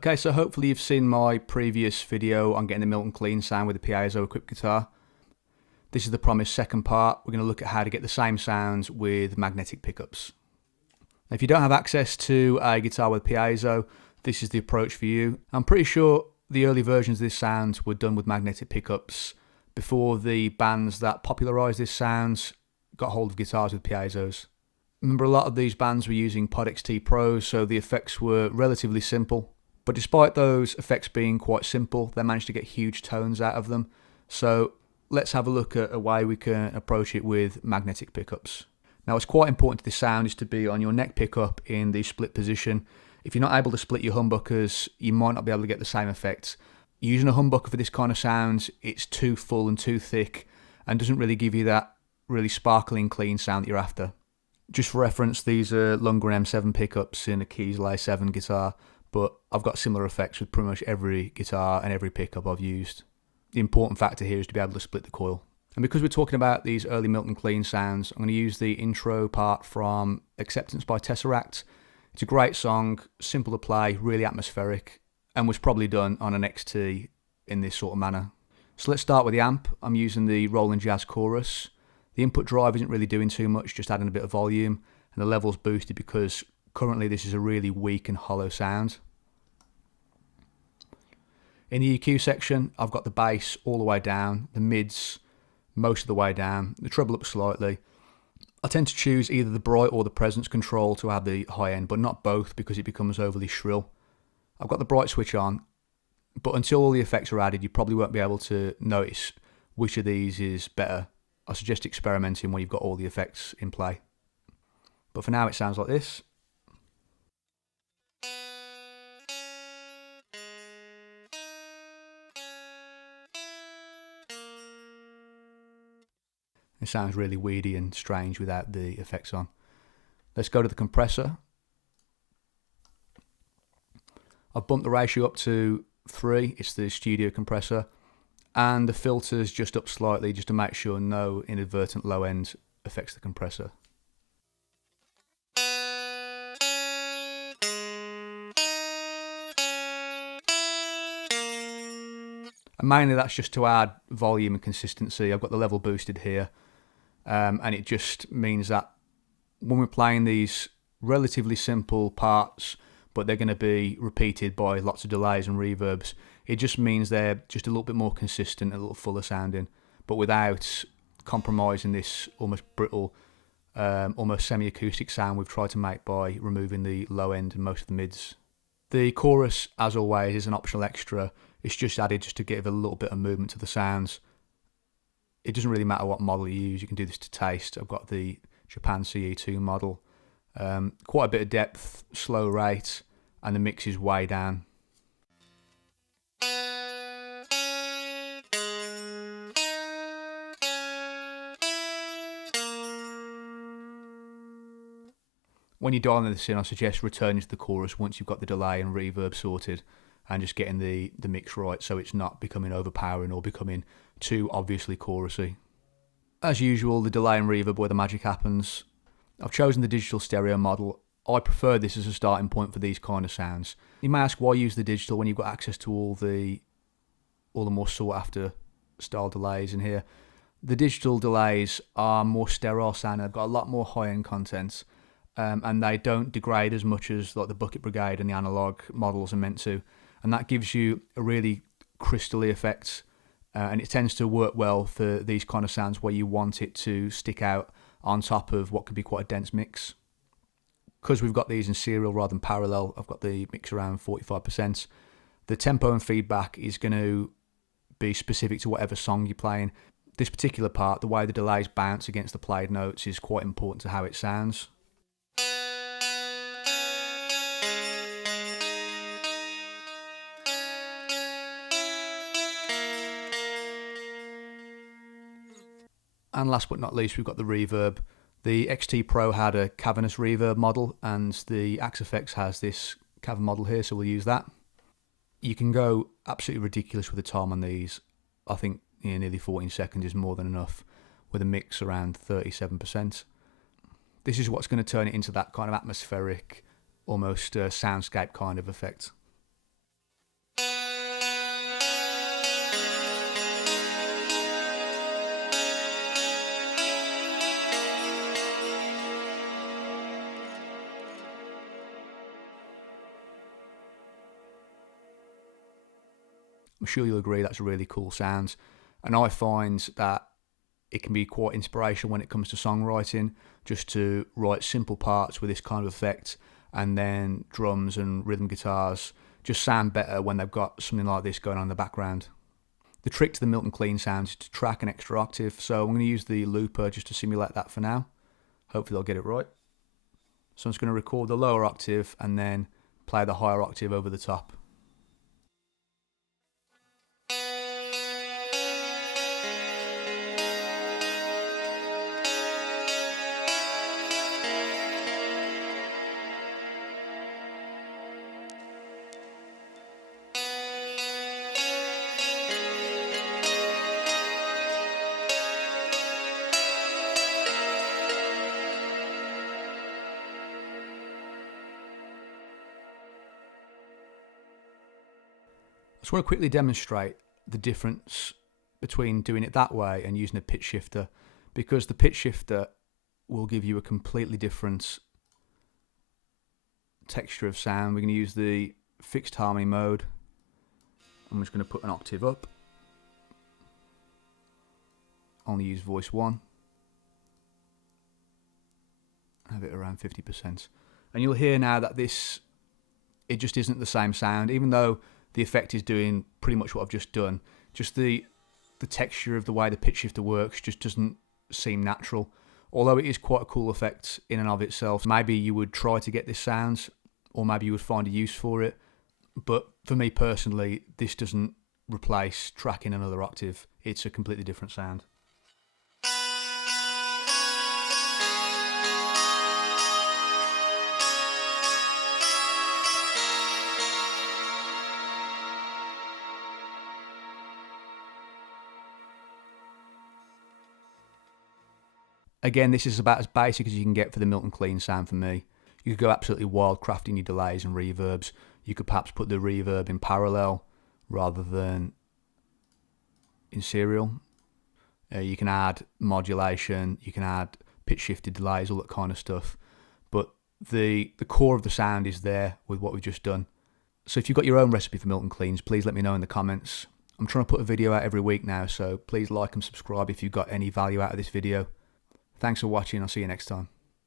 Okay, so hopefully you've seen my previous video on getting the Milton Cleans sound with the piezo equipped guitar. This is the promised second part. We're going to look at how to get the same sounds with magnetic pickups. Now, if you don't have access to a guitar with piezo, this is the approach for you. I'm pretty sure the early versions of this sound were done with magnetic pickups before the bands that popularised this sound got hold of guitars with piezos. Remember, a lot of these bands were using Pod XT Pros, so the effects were relatively simple. But despite those effects being quite simple, they managed to get huge tones out of them. So let's have a look at a way we can approach it with magnetic pickups. Now, what's quite important to this sound is to be on your neck pickup in the split position. If you're not able to split your humbuckers, you might not be able to get the same effect. Using a humbucker for this kind of sound, it's too full and too thick and doesn't really give you that really sparkling, clean sound that you're after. Just for reference, these are Lundgren M7 pickups in a Keys LA7 guitar, but I've got similar effects with pretty much every guitar and every pickup I've used. The important factor here is to be able to split the coil. And because we're talking about these early Milton Cleans sounds, I'm going to use the intro part from Acceptance by Tesseract. It's a great song, simple to play, really atmospheric, and was probably done on an XT in this sort of manner. So let's start with the amp. I'm using the Roland Jazz Chorus. The input drive isn't really doing too much, just adding a bit of volume, and the level's boosted because currently this is a really weak and hollow sound. In the EQ section, I've got the bass all the way down, the mids most of the way down, the treble up slightly. I tend to choose either the bright or the presence control to have the high end, but not both because it becomes overly shrill. I've got the bright switch on, but until all the effects are added, you probably won't be able to notice which of these is better. I suggest experimenting when you've got all the effects in play. But for now, it sounds like this. It sounds really weedy and strange without the effects on. Let's go to the compressor. I've bumped the ratio up to 3, it's the studio compressor, and the filters just up slightly just to make sure no inadvertent low end affects the compressor. And mainly that's just to add volume and consistency. I've got the level boosted here. And it just means that when we're playing these relatively simple parts, but they're going to be repeated by lots of delays and reverbs, it just means they're just a little bit more consistent, a little fuller sounding, but without compromising this almost brittle, almost semi-acoustic sound we've tried to make by removing the low end and most of the mids. The chorus, as always, is an optional extra. It's just added just to give a little bit of movement to the sounds. It doesn't really matter what model you use, you can do this to taste. I've got the Japan CE2 model. Quite a bit of depth, slow rate, and the mix is way down. When you're dialing this in, I suggest returning to the chorus once you've got the delay and reverb sorted and just getting the mix right so it's not becoming overpowering or becoming too obviously chorusy. As usual, the delay and reverb where the magic happens. I've chosen the digital stereo model. I prefer this as a starting point for these kind of sounds. You may ask why use the digital when you've got access to all the more sought after style delays in here. The digital delays are more sterile sounding. They've got a lot more high-end content, and they don't degrade as much as like the Bucket Brigade and the analog models are meant to, and that gives you a really crystally effect. And it tends to work well for these kind of sounds where you want it to stick out on top of what could be quite a dense mix. Because we've got these in serial rather than parallel, I've got the mix around 45%. The tempo and feedback is going to be specific to whatever song you're playing. This particular part, the way the delays bounce against the played notes, is quite important to how it sounds. And last but not least, we've got the reverb. The XT Pro had a cavernous reverb model, and the Axe FX has this cavern model here, so we'll use that. You can go absolutely ridiculous with the time on these. I think nearly 14 seconds is more than enough, with a mix around 37%. This is what's going to turn it into that kind of atmospheric, almost soundscape kind of effect. sure you'll agree that's a really cool sound. And I find that it can be quite inspirational when it comes to songwriting, just to write simple parts with this kind of effect, and then drums and rhythm guitars just sound better when they've got something like this going on in the background. The trick to the Milton Cleans sound is to track an extra octave, so I'm going to use the looper just to simulate that for now. Hopefully I'll get it right. So I'm just going to record the lower octave and then play the higher octave over the top. I just want to quickly demonstrate the difference between doing it that way and using a pitch shifter, because the pitch shifter will give you a completely different texture of sound. We're going to use the fixed harmony mode. I'm just going to put an octave up. Only use voice 1. Have it around 50%. And you'll hear now that it just isn't the same sound, even though the effect is doing pretty much what I've just done. Just the texture of the way the pitch shifter works just doesn't seem natural. Although it is quite a cool effect in and of itself. Maybe you would try to get this sound, or maybe you would find a use for it. But for me personally, this doesn't replace tracking another octave. It's a completely different sound. Again, this is about as basic as you can get for the Milton Cleans sound for me. You could go absolutely wild crafting your delays and reverbs. You could perhaps put the reverb in parallel rather than in serial. You can add modulation, you can add pitch shifted delays, all that kind of stuff. But the core of the sound is there with what we've just done. So if you've got your own recipe for Milton Cleans, please let me know in the comments. I'm trying to put a video out every week now, so please like and subscribe if you've got any value out of this video. Thanks for watching. I'll see you next time.